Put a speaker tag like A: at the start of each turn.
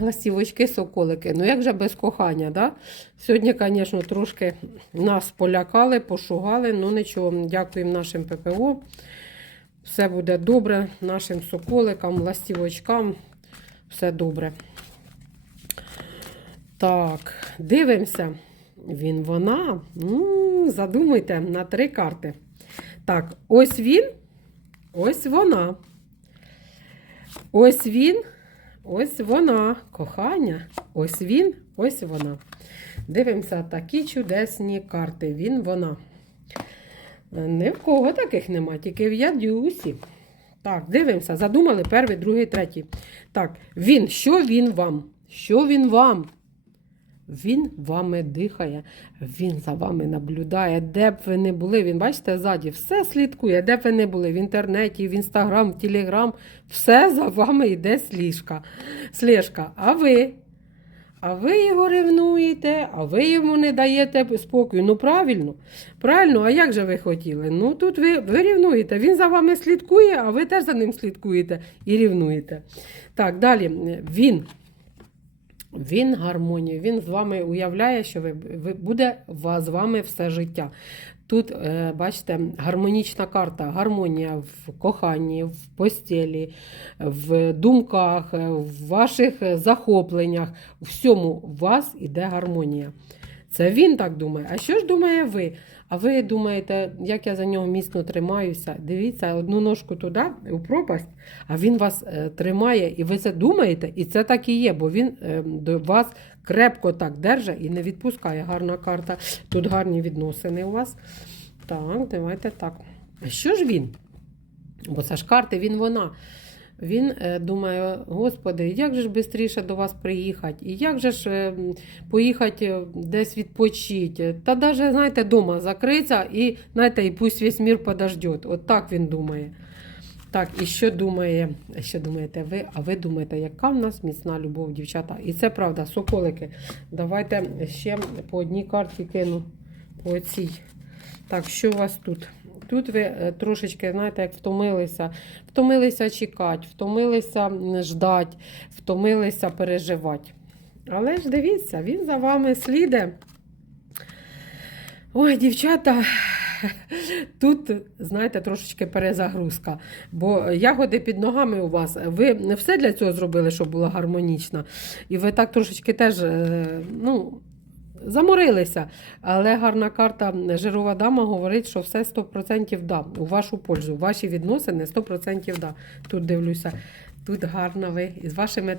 A: Ластівочки, соколики. Ну як же без кохання, да? Сьогодні, звісно, трошки нас полякали, пошугали, ну нічого, дякуємо нашим ППО. Все буде добре, нашим соколикам, ластівочкам. Все добре. Так, дивимося. Він, вона. задумайте на три карти. Так, ось він, ось вона. Ось він, ось вона. Кохання. Ось він, ось вона. Дивимося такі чудесні карти. Він, вона. Ні в кого таких нема, тільки в ядюсі. Так, дивимося. Задумали перший, другий, третій. Так, він, що він вам? Що він вам? Він вами дихає, він за вами наблюдає, де б ви не були. Він, бачите, ззаді все слідкує, де б ви не були в інтернеті, в інстаграм, в телеграм, все за вами йде сліжка. слежка. А ви? А ви його ревнуєте, а ви йому не даєте спокою. Ну, правильно, правильно, а як же ви хотіли? Ну, тут ви, ви рівнуєте. Він за вами слідкує, а ви теж за ним слідкуєте і рівнуєте. Так, далі. Він. Він гармонію, він з вами уявляє, що ви, ви буде з вами все життя. Тут, е, бачите, гармонічна карта, гармонія в коханні, в постілі, в думках, е, в ваших захопленнях. У всьому у вас іде гармонія. Це він так думає. А що ж думає ви? А ви думаєте, як я за нього міцно тримаюся? Дивіться, одну ножку туди, у пропасть, а він вас е, тримає, і ви це думаєте, і це так і є, бо він е, до вас крепко так держить і не відпускає. Гарна карта. Тут гарні відносини у вас. Так, давайте так. А що ж він? Бо це ж карти, він вона. Він е, думає, господи, як же ж швидше до вас приїхати? І як же ж е, поїхати е, десь відпочити? Та навіть, знаєте, дома закриться і, знаєте, і пусть весь мір подождет. От так він думає. Так, і що думає, що думаєте ви? А ви думаєте, яка в нас міцна любов, дівчата? І це правда, соколики. Давайте ще по одній карті кину по цій. Так, що у вас тут? Тут ви е, трошечки, знаєте, як втомилися. Втомилися чекати, втомилися ждати, втомилися переживати. Але ж дивіться, він за вами сліде. Ой, дівчата, тут, знаєте, трошечки перезагрузка. Бо ягоди під ногами у вас. Ви все для цього зробили, щоб була гармонічна. І ви так трошечки теж, е, ну. Заморилися, але гарна карта жирова дама говорить, що все 100% да, у вашу пользу. Ваші відносини 100% да. Тут дивлюся, тут гарно ви із вашими